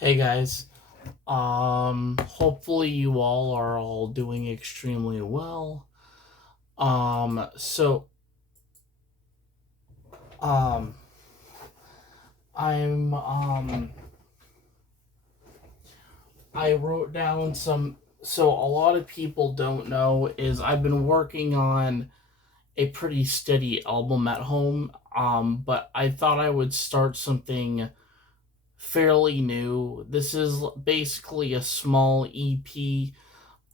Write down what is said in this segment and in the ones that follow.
Hey guys. Hopefully you all are all doing extremely well. So um I'm I wrote down some, so a lot of people don't know is I've been working on a pretty steady album at home. But I thought I would start something fairly new. This is basically a small EP.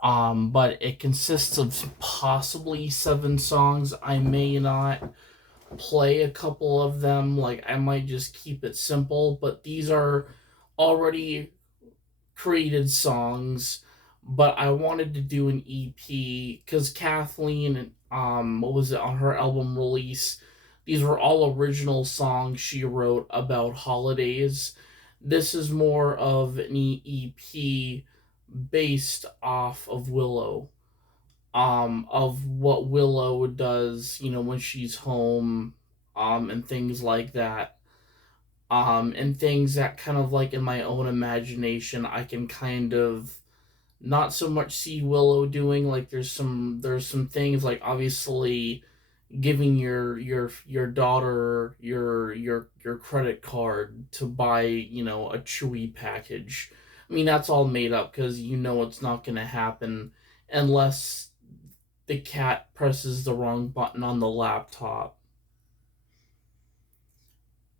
But it consists of possibly seven songs. I may not play a couple of them, like I might just keep it simple, but these are already created songs. But I wanted to do an EP because Kathleen, what was it, on her album release? These were all original songs she wrote about holidays. This is more of an EP based off of Willow, of what Willow does, when she's home, and things like that. And things that kind of like in my own imagination I can kind of not so much see Willow doing. Like there's some things like obviously giving your daughter your credit card to buy, a Chewy package. I mean, that's all made up because it's not going to happen unless the cat presses the wrong button on the laptop.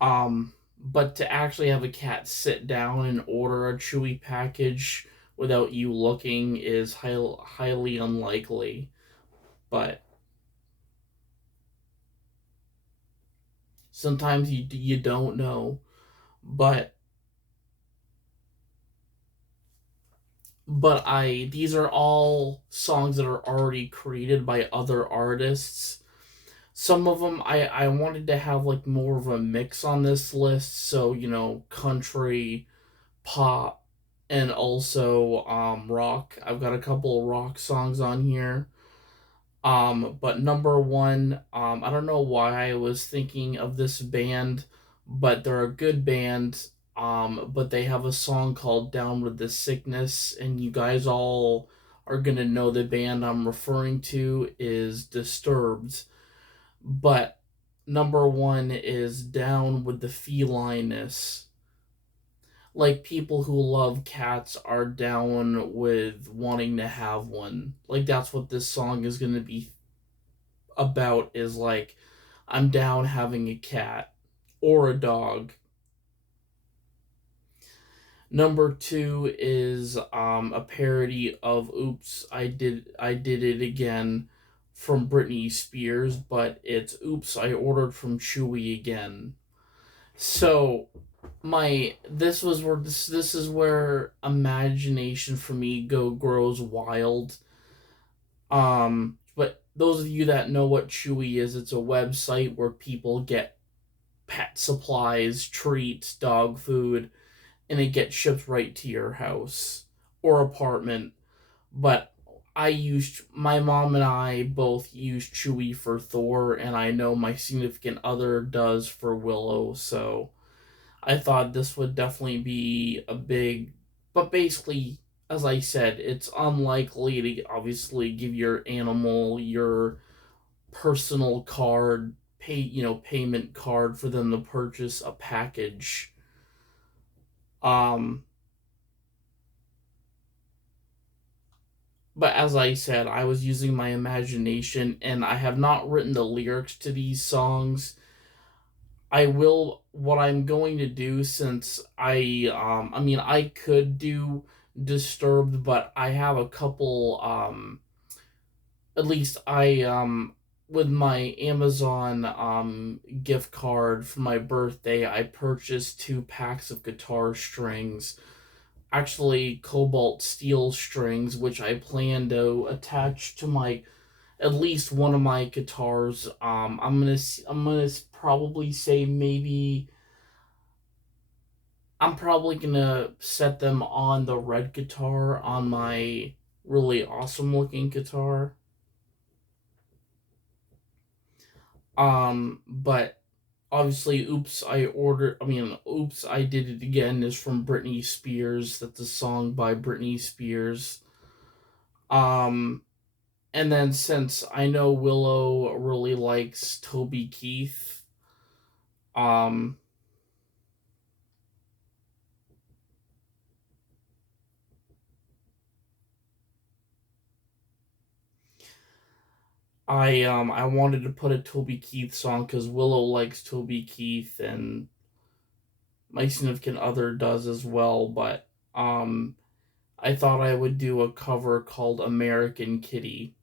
But to actually have a cat sit down and order a Chewy package without you looking is highly unlikely. But sometimes you don't know. But I these are all songs that are already created by other artists. Some of them I wanted to have like more of a mix on this list, so country, pop, and also rock. I've got a couple of rock songs on here. But number one, I don't know why I was thinking of this band, but they're a good band. But they have a song called Down with the Sickness, and you guys all are gonna know the band I'm referring to is Disturbed. But number one is Down with the Felineness. Like people who love cats are down with wanting to have one. Like that's what this song is gonna be about, is like I'm down having a cat or a dog. Number two is a parody of "Oops, I Did It Again" from Britney Spears, but it's "Oops, I Ordered from Chewy Again." So my this is where imagination for me go grows wild. But those of you that know what Chewy is, it's a website where people get pet supplies, treats, dog food, and it gets shipped right to your house or apartment. But my mom and I both use Chewy for Thor, and I know my significant other does for Willow, so I thought this would definitely be a big, but basically, as I said, it's unlikely to obviously give your animal your personal card, payment card for them to purchase a package. Um, but as I said, I was using my imagination, and I have not written the lyrics to these songs. I will. What I'm going to do, since I mean, I could do Disturbed, but I have a couple. At least I with my Amazon gift card for my birthday, I purchased 2 packs of guitar strings. Actually, cobalt steel strings, which I plan to attach to my at least one of my guitars. I'm gonna probably say maybe I'm probably gonna set them on the red guitar on my really awesome looking guitar. But Obviously, Oops, I Did It Again is from Britney Spears. That's a song by Britney Spears. Um, and then since I know Willow really likes Toby Keith, um, I wanted to put a Toby Keith song because Willow likes Toby Keith and my significant other does as well. But I thought I would do a cover called American Kitty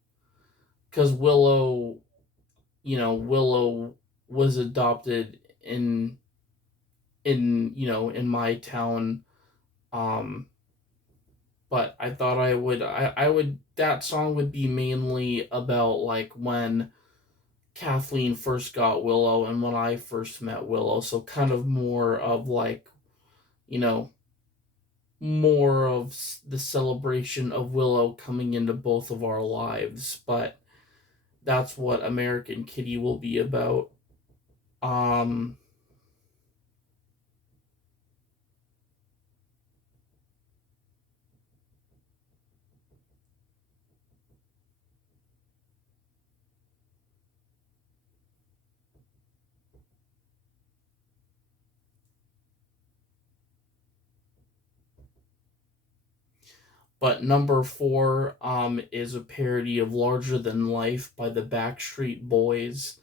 because Willow was adopted in my town. Um, but I thought I would that song would be mainly about like when Kathleen first got Willow and when I first met Willow. So kind of more of like, you know, more of the celebration of Willow coming into both of our lives. But that's what American Kitty will be about. Um, but number four is a parody of Larger Than Life by the Backstreet Boys.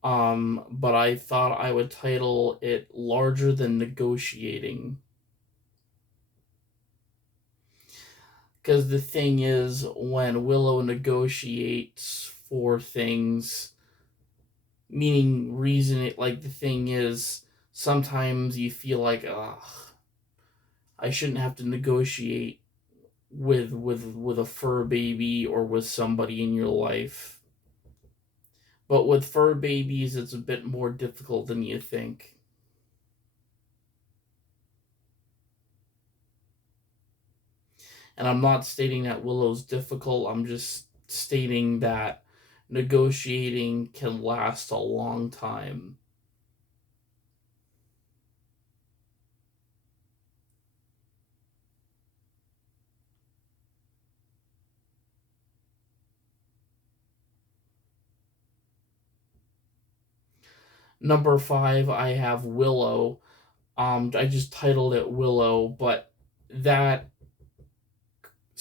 But I thought I would title it Larger Than Negotiating. Because the thing is, when Willow negotiates for things, meaning reason it, like the thing is, sometimes you feel like, ugh, I shouldn't have to negotiate with a fur baby or with somebody in your life. But with fur babies, it's a bit more difficult than you think. And I'm not stating that Willow's difficult, I'm just stating that negotiating can last a long time. Number five, I have Willow. I just titled it Willow, but that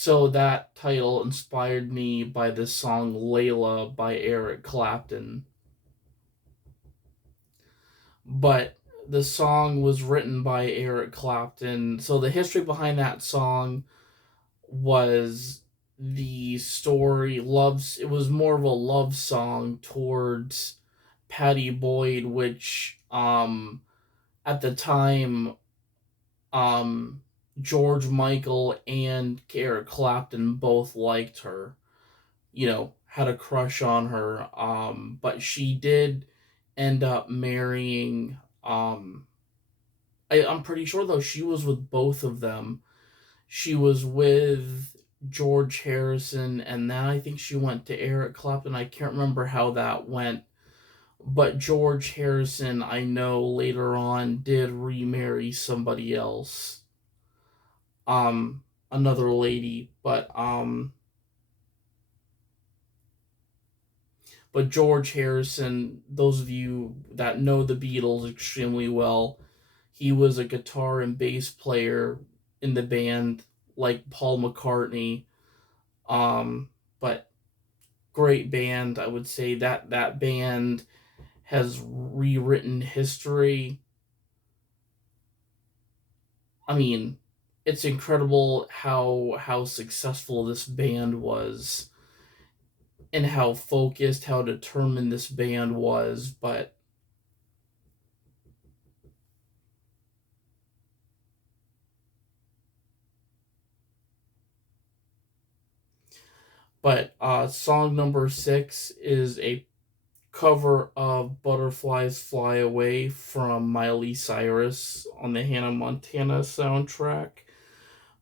that title inspired me by the song Layla by Eric Clapton. But the song was written by Eric Clapton. So the history behind that song was the story loves it was more of a love song towards Patty Boyd, which at the time um George Michael and Eric Clapton both liked her, had a crush on her. But she did end up marrying. I'm pretty sure though she was with both of them. She was with George Harrison, and then I think she went to Eric Clapton. I can't remember how that went, but George Harrison, I know later on did remarry somebody else, another lady, but George Harrison, those of you that know the Beatles extremely well, he was a guitar and bass player in the band like Paul McCartney. Um, but great band, I would say that band has rewritten history. I mean, it's incredible how successful this band was and how focused, how determined this band was, but song number six is a cover of Butterflies Fly Away from Miley Cyrus on the Hannah Montana soundtrack.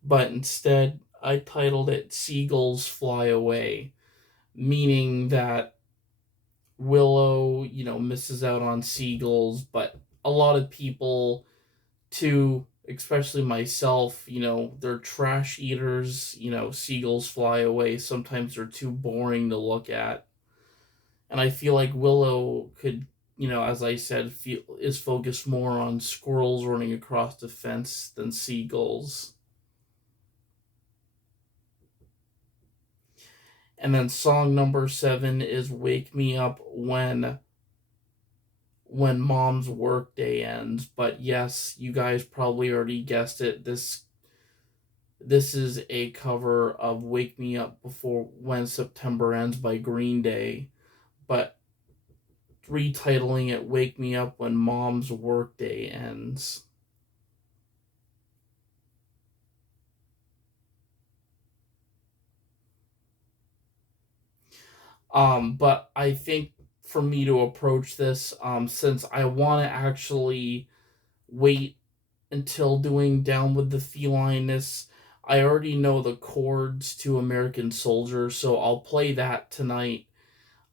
But instead, I titled it Seagulls Fly Away, meaning that Willow, misses out on seagulls, but a lot of people too, especially myself, they're trash eaters. Seagulls fly away. Sometimes they're too boring to look at. And I feel like Willow could, as I said, is focused more on squirrels running across the fence than seagulls. And then song number 7 is "Wake Me Up When Mom's Workday Ends." But yes, you guys probably already guessed it. This is a cover of "Wake Me Up Before When September Ends" by Green Day, but retitling it "Wake Me Up When Mom's Workday Ends." But I think for me to approach this, since I want to actually wait until doing "Down with the Felineness," I already know the chords to "American Soldier," so I'll play that tonight.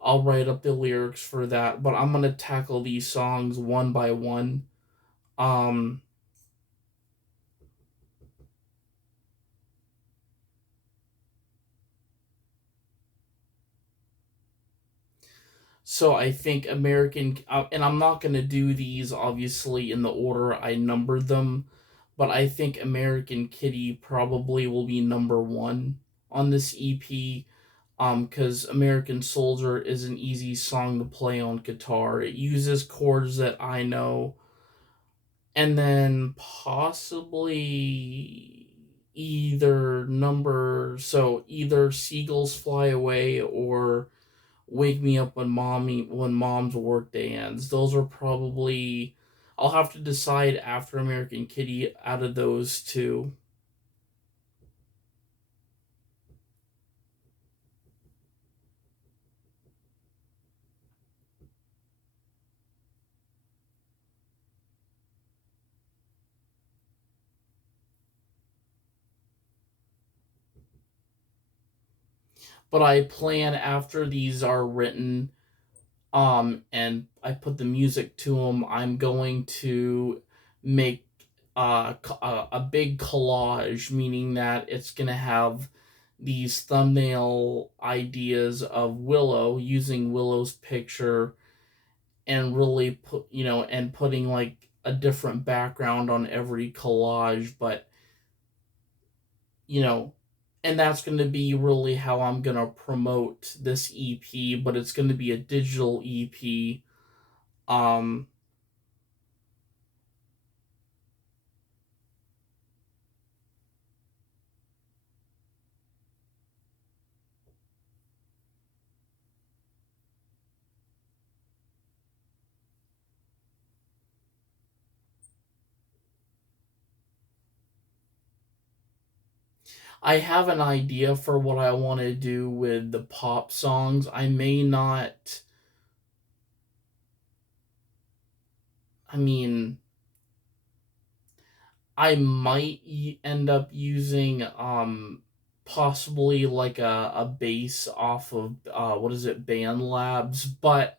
I'll write up the lyrics for that, but I'm gonna tackle these songs one by one. Um, so I think and I'm not gonna do these obviously in the order I numbered them, but I think "American Kitty" probably will be number one on this EP. Because "American Soldier" is an easy song to play on guitar. It uses chords that I know, and then possibly either "Seagulls Fly Away" or "Wake Me Up When Mom's Workday Ends." Those are probably, I'll have to decide after "American Kitty" out of those two. But I plan, after these are written, and I put the music to them, I'm going to make a big collage, meaning that it's going to have these thumbnail ideas of Willow, using Willow's picture, and really putting like a different background on every collage. But you know and that's going to be really how I'm going to promote this EP, but it's going to be a digital EP. um I have an idea for what I want to do with the pop songs. I mean, I might end up using possibly like a bass off of what is it, Band Labs, but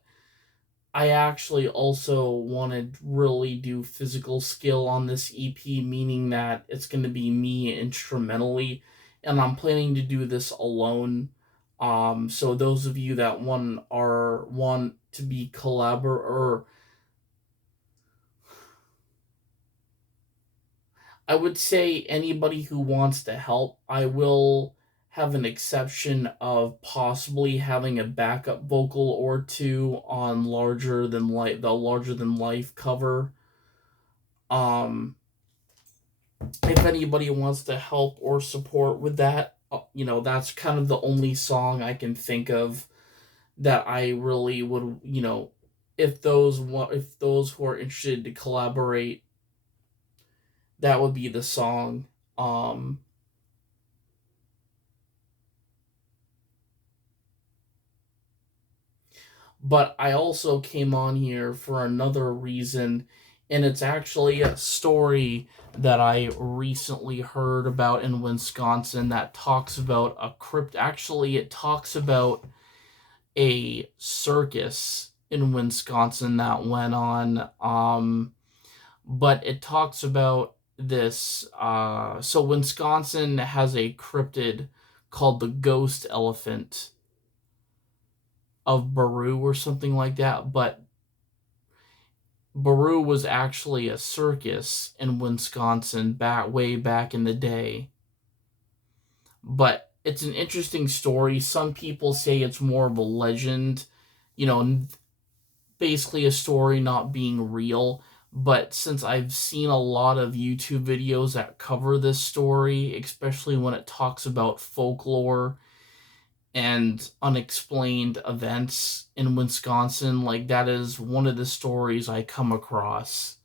I actually also want to really do physical skill on this EP, meaning that it's going to be me instrumentally, and I'm planning to do this alone. So those of you that want to be or I would say anybody who wants to help, I will have an exception of possibly having a backup vocal or two on the larger than life cover. Um, if anybody wants to help or support with that, that's kind of the only song I can think of that I really would, if those who are interested to collaborate, that would be the song. Um, but I also came on here for another reason, and it's actually a story that I recently heard about in Wisconsin that talks about a crypt. Actually, it talks about a circus in Wisconsin that went on. But it talks about this. So Wisconsin has a cryptid called the ghost elephant of Baru or something like that. But Baru was actually a circus in Wisconsin way back in the day. But it's an interesting story. Some people say it's more of a legend, you know, basically a story not being real. But since I've seen a lot of YouTube videos that cover this story, especially when it talks about folklore and unexplained events in Wisconsin, like that is one of the stories I come across.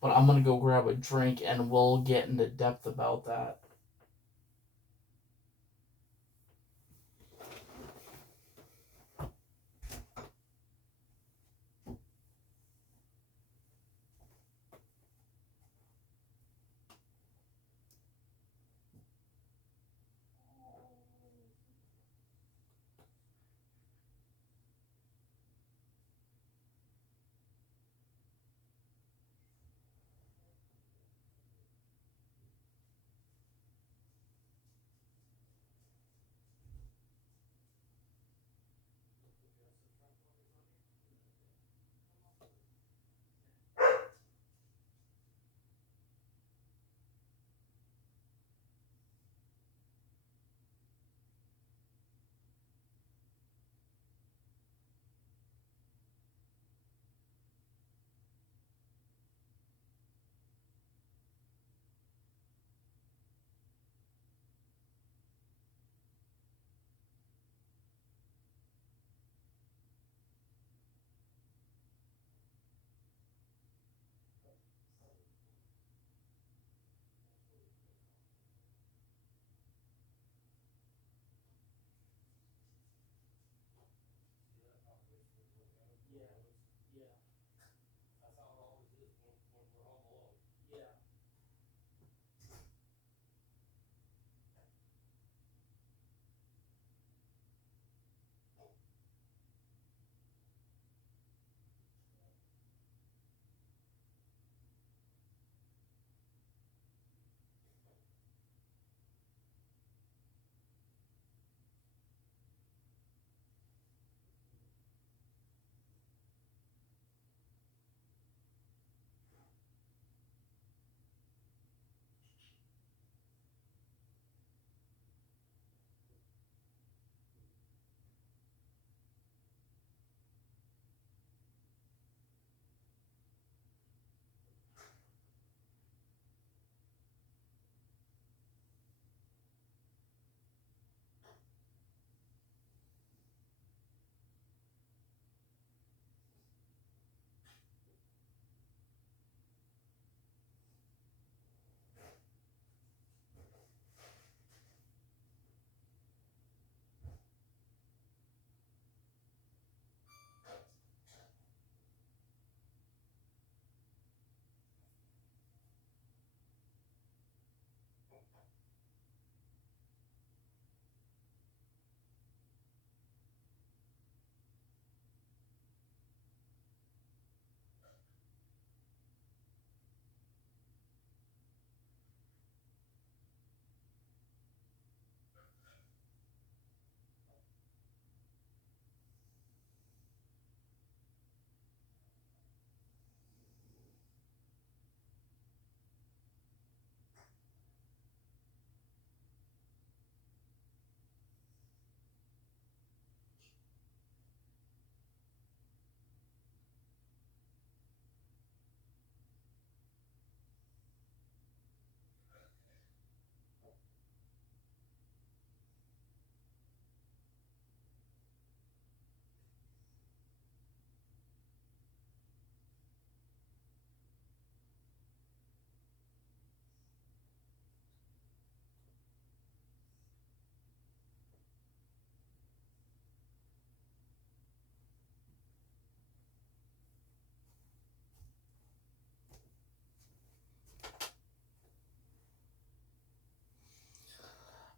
But I'm gonna go grab a drink and we'll get into depth about that.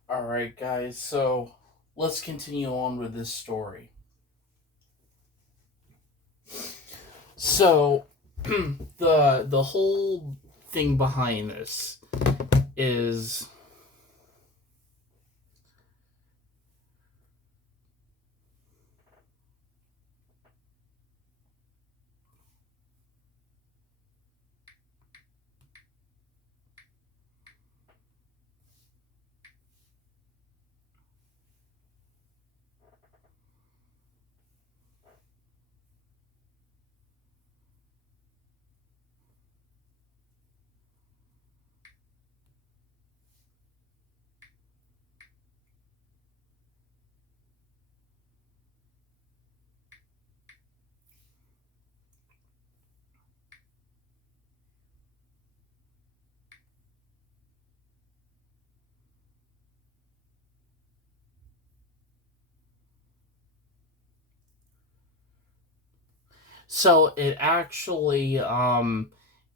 Alright, guys, so let's continue on with this story. So, the whole thing behind this is so it actually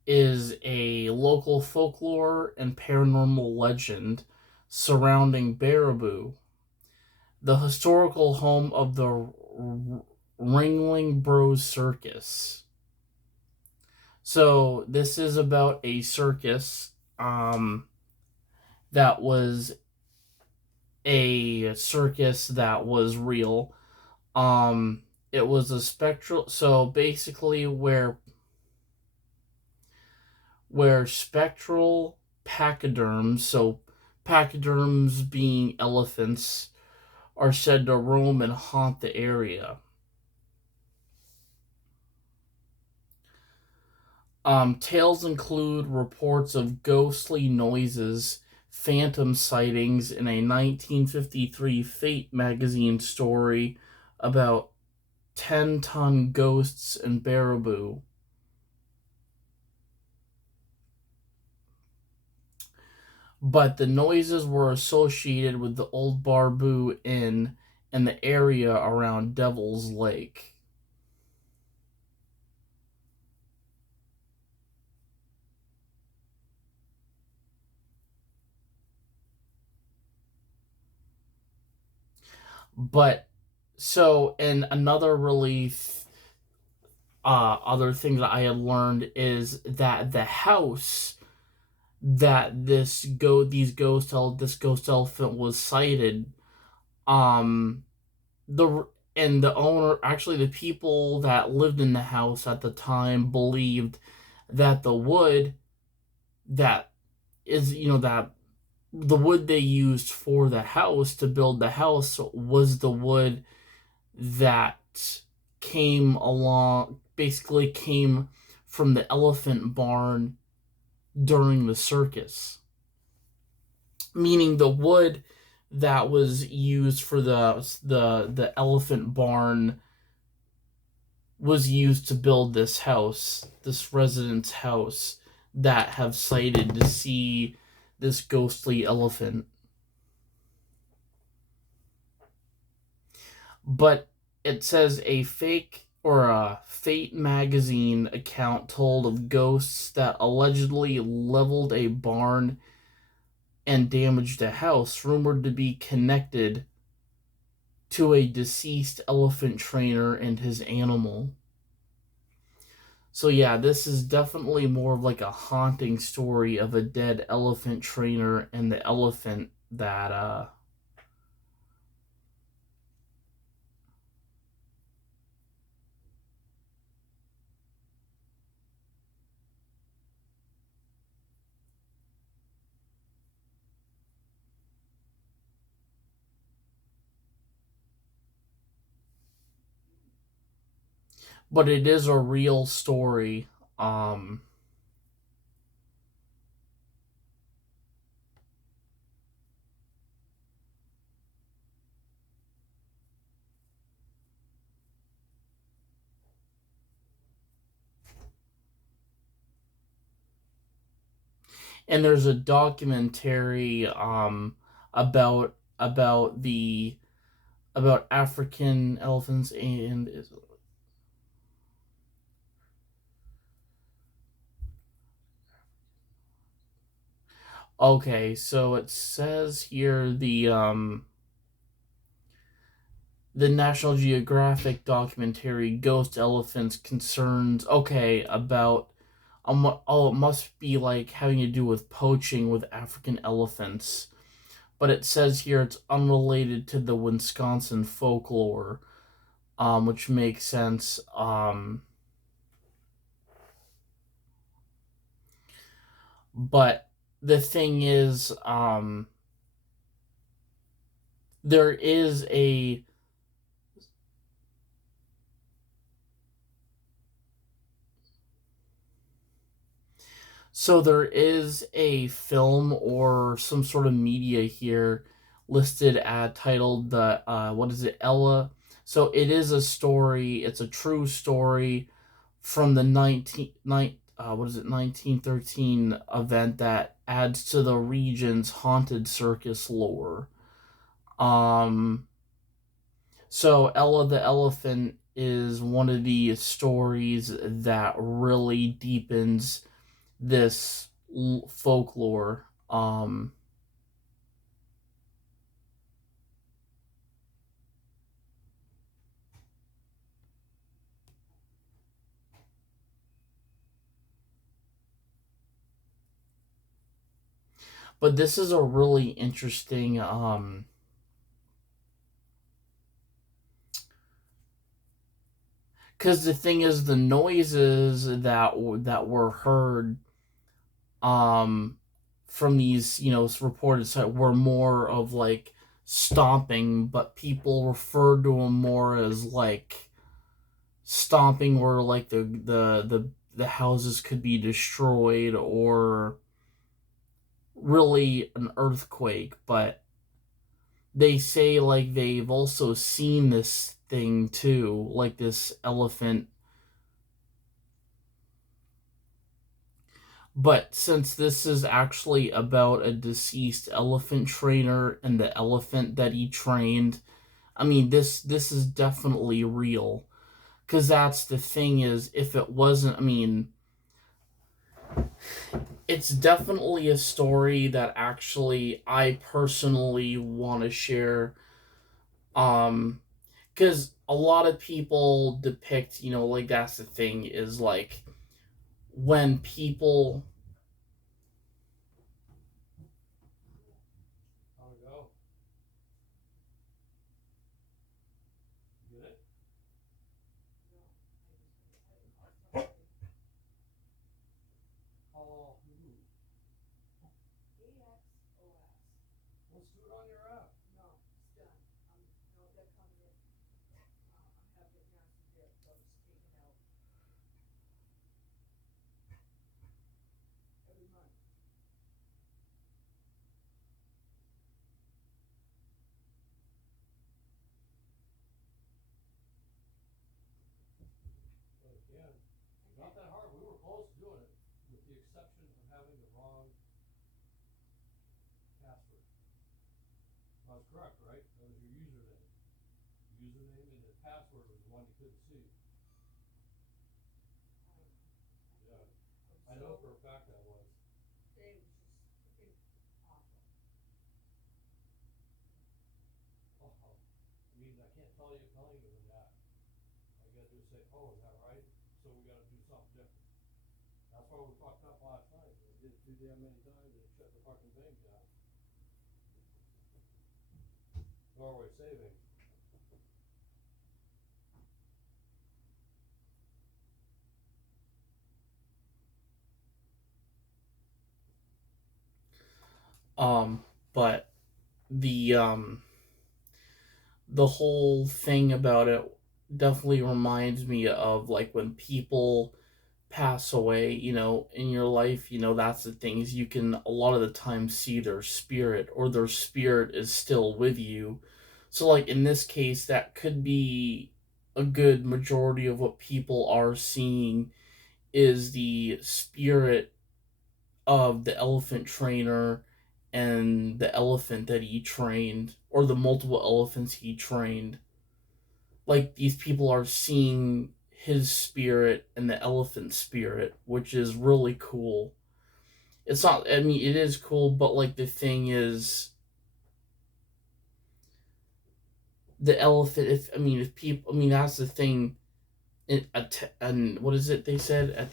is a local folklore and paranormal legend surrounding Baraboo, the historical home of the Ringling Bros Circus. So this is about a circus that was a circus that was real. It was a spectral. So basically, where spectral pachyderms, so pachyderms being elephants, are said to roam and haunt the area. Tales include reports of ghostly noises, phantom sightings, in a 1953 Fate magazine story about 10-ton ghosts in Baraboo. But the noises were associated with the old Baraboo Inn and the area around Devil's Lake. But so, and another really other thing that I had learned is that the house that this ghost elephant was sighted, um the and the owner, actually the people that lived in the house at the time, believed that the wood that is that the wood they used for the house to build the house was the wood that came from the elephant barn during the circus, meaning the wood that was used for the elephant barn was used to build this resident's house that have cited to see this ghostly elephant. But it says a Fate magazine account told of ghosts that allegedly leveled a barn and damaged a house, rumored to be connected to a deceased elephant trainer and his animal. So yeah, this is definitely more of like a haunting story of a dead elephant trainer and the elephant that but it is a real story. Um and there's a documentary about African elephants and Okay, so it says here the National Geographic documentary Ghost Elephants concerns, okay, about oh, it must be like having to do with poaching with African elephants. But it says here it's unrelated to the Wisconsin folklore, which makes sense. But the thing is, there is a there is a film or some sort of media here listed at titled the what is it, Ella. So it is a story. It's a true story from the 1913 event that adds to the region's haunted circus lore. Um, so Ella the Elephant is one of the stories that really deepens this folklore. But this is a really interesting because the thing is the noises that were heard um from these reported sites were more of like stomping, but people referred to them more as like stomping where like the houses could be destroyed or really an earthquake. But they say like they've also seen this thing too, like this elephant. But since this is actually about a deceased elephant trainer and the elephant that he trained, I mean this is definitely real. Cause that's the thing is, if it wasn't, I mean, it's definitely a story that actually I personally want to share. Um, because a lot of people depict, like that's the thing is like when people. Um, but the the whole thing about it definitely reminds me of like when people pass away, in your life, that's the things you can a lot of the time see their spirit or their spirit is still with you. So like in this case that could be a good majority of what people are seeing is the spirit of the elephant trainer and the elephant that he trained or the multiple elephants he trained. Like these people are seeing his spirit and the elephant spirit, which is really cool. it's not. I mean, it is cool, but like the thing is, the elephant. If I mean, if people, I mean, that's the thing. And what is it they said?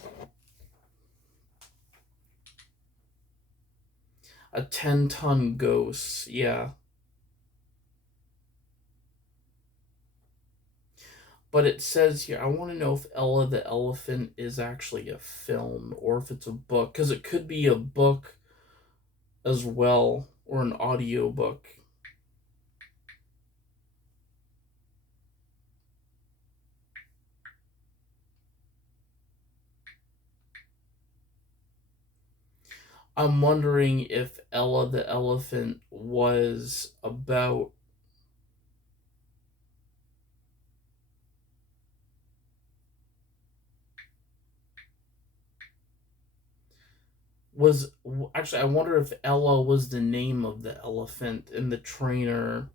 A 10-ton ghost. Yeah. But it says here, I want to know if Ella the Elephant is actually a film or if it's a book. Because it could be a book as well or an audio book. I'm wondering if Ella the Elephant was about. Was actually, I wonder if Ella was the name of the elephant and the trainer.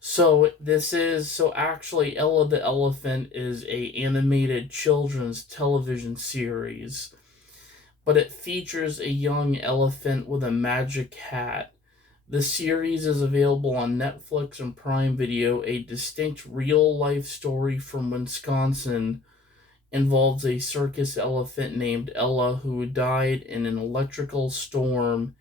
So actually Ella the Elephant is a animated children's television series, but it features a young elephant with a magic hat. The series is available on Netflix and Prime Video. A distinct real life story from Wisconsin involves a circus elephant named Ella who died in an electrical storm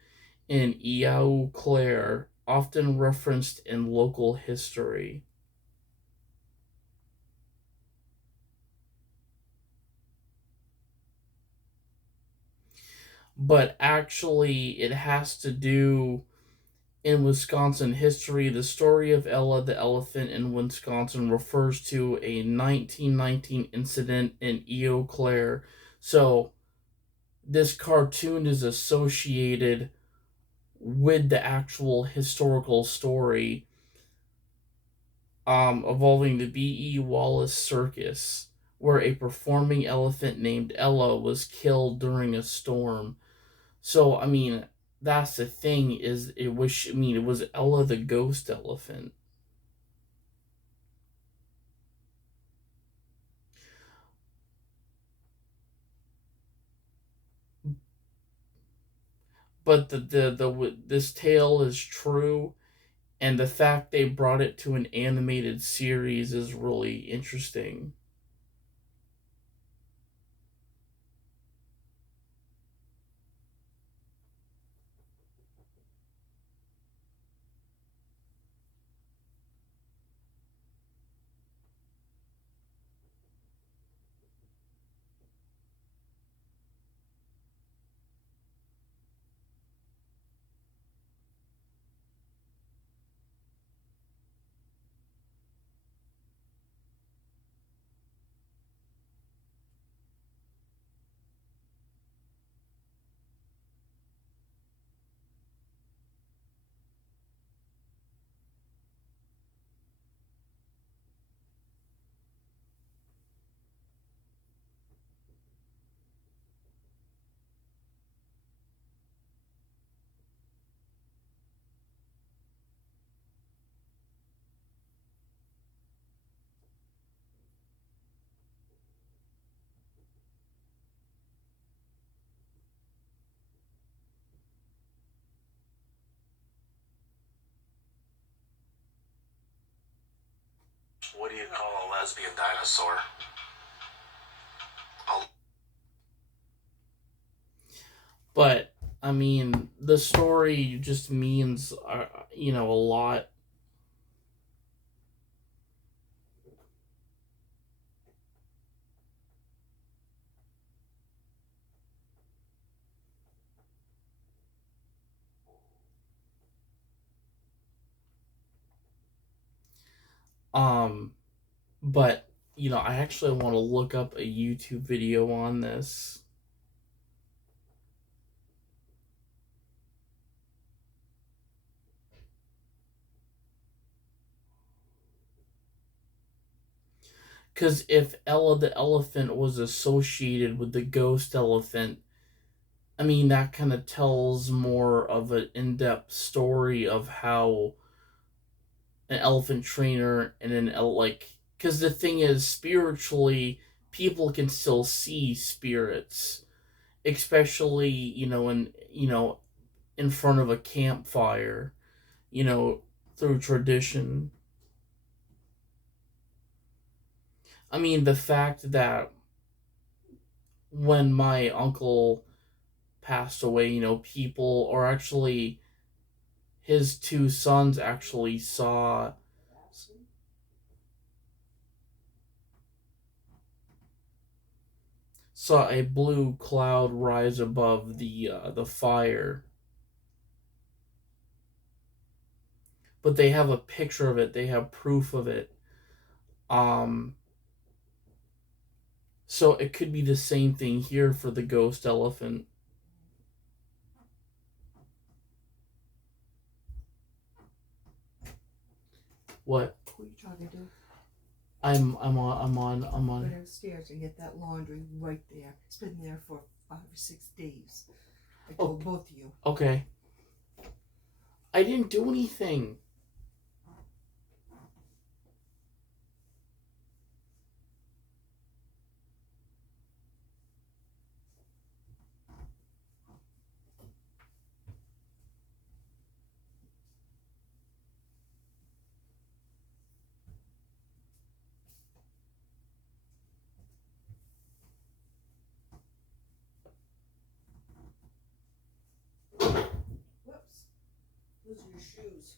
in Eau Claire, often referenced in local history. But actually, it has to do in Wisconsin history. The story of Ella the elephant in Wisconsin refers to a 1919 incident in Eau Claire. So, this cartoon is associated with the actual historical story involving the B.E. Wallace Circus, where a performing elephant named Ella was killed during a storm. So, I mean, that's the thing is I mean, it was Ella the ghost elephant. But this tale is true, and the fact they brought it to an animated series is really interesting. What do you call a lesbian dinosaur? But I mean, the story just means a lot. Um, but I actually want to look up a YouTube video on this. Because if Ella the elephant was associated with the ghost elephant, I mean, that kind of tells more of an in depth story of how an elephant trainer and because the thing is, spiritually, people can still see spirits, especially, in front of a campfire, you know, through tradition. I mean, the fact that when my uncle passed away, people, or actually his two sons, actually saw a blue cloud rise above the fire. But they have a picture of it. They have proof of it. Um, so it could be the same thing here for the ghost elephant. What? Who are you talking to? I'm on. Go downstairs and get that laundry right there. It's been there for 5 or 6 days. I told both of you. Okay. I didn't do anything. Whoops. Those are your shoes.